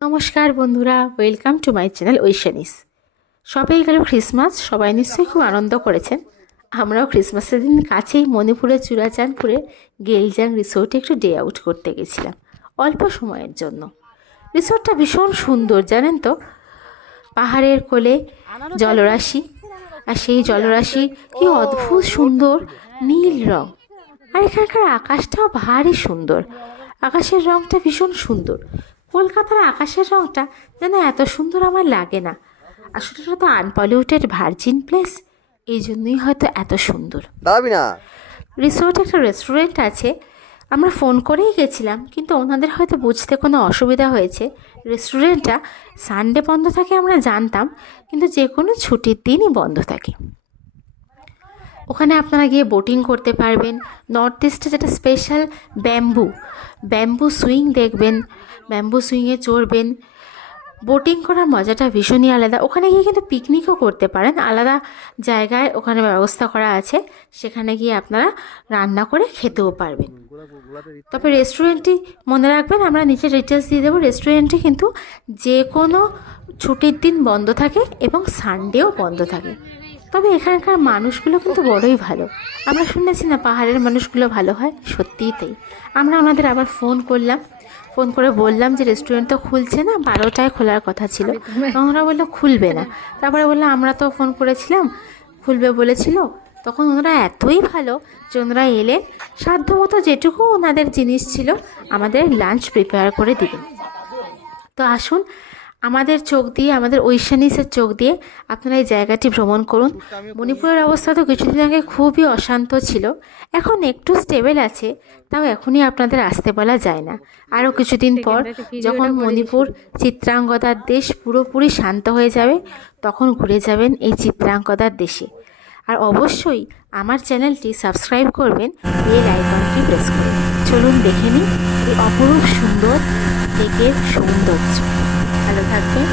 নমস্কার বন্ধুরা, welcome to my channel ঐশানিস। সবাই গেল ক্রিসমাস, সবাই নিশ্চয়ই খুব আনন্দ করেছেন। আমরাও ক্রিসমাসের দিন কাছেই মণিপুরের চূড়াচাঁদপুরে গেলজাং রিসোর্টে একটু ডে আউট করতে গেছিলাম অল্প সময়ের জন্য। রিসোর্টটা ভীষণ সুন্দর জানেন তো, পাহাড়ের কোলে জলরাশি, আর সেই জলরাশি কি অদ্ভুত সুন্দর নীল রং। আর এখানকার আকাশটাও ভারী সুন্দর, আকাশের রংটা ভীষণ সুন্দর। কলকাতার আকাশের রংটা যেন এত সুন্দর আমার লাগে না। আসলে এটা তো আনপলিউটেড ভার্জিন প্লেস, এই জন্যই হয়তো এত সুন্দর। দাঁড়াবি না। রিসোর্টে একটা রেস্টুরেন্ট আছে, আমরা ফোন করেই গেছিলাম, কিন্তু ওনাদের হয়তো বুঝতে কোনো অসুবিধা হয়েছে। রেস্টুরেন্টটা সানডে বন্ধ থাকে আমরা জানতাম, কিন্তু যে কোনো ছুটির দিনই বন্ধ থাকে। ওখানে আপনারা গিয়ে বোটিং করতে পারবেন। নর্থ ইস্টে যেটা স্পেশাল ব্যাম্বু সুইং দেখবেন, ব্যাম্বু সুইংয়ে চড়বেন। বোটিং করার মজাটা ভীষণই আলাদা। ওখানে গিয়ে কিন্তু পিকনিকও করতে পারেন, আলাদা জায়গায় ওখানে ব্যবস্থা করা আছে, সেখানে গিয়ে আপনারা রান্না করে খেতেও পারবেন। তবে রেস্টুরেন্টটি মনে রাখবেন, আমরা নিচে ডিটেলস দিয়ে দেবো। রেস্টুরেন্টটি কিন্তু যে কোনো ছুটির দিন বন্ধ থাকে এবং সানডেও বন্ধ থাকে। তবে এখানকার মানুষগুলো কিন্তু বড়ই ভালো। আমরা শুনেছি না পাহাড়ের মানুষগুলো ভালো হয়, সত্যিই তাই। আমরা ওনাদের আবার ফোন করে বললাম যে রেস্টুরেন্ট তো খুলছে না, 12টায় খোলার কথা ছিল। ওনারা বললো খুলবে না। তারপরে বললাম আমরা তো ফোন করেছিলাম, খুলবে বলেছিল। তখন ওনারা এতই ভালো যে ওনারা এলেন, সাধ্যমতো যেটুকু ওনাদের জিনিস ছিল আমাদের লাঞ্চ প্রিপেয়ার করে দিলেন। তো আসুন, আমাদের চোখ দিয়ে, আমাদের ঐশানিসের চোখ দিয়ে আপনারা এই জায়গাটি ভ্রমণ করুন। মণিপুরের অবস্থা তো কিছুদিন আগে খুবই অশান্ত ছিল, এখন একটু স্টেবল আছে, তাও এখনই আপনাদের আসতে বলা যায় না। আরও কিছুদিন পর যখন মণিপুর চিত্রাঙ্গদার দেশ পুরোপুরি শান্ত হয়ে যাবে, তখন ঘুরে যাবেন এই চিত্রাঙ্গদার দেশে। আর অবশ্যই আমার চ্যানেলটি সাবস্ক্রাইব করবেন, বেল আইকনটি প্রেস করুন। চলুন দেখে নিন এই অপরূপ সুন্দর লেকের সৌন্দর্য। ভালো থাকবেন।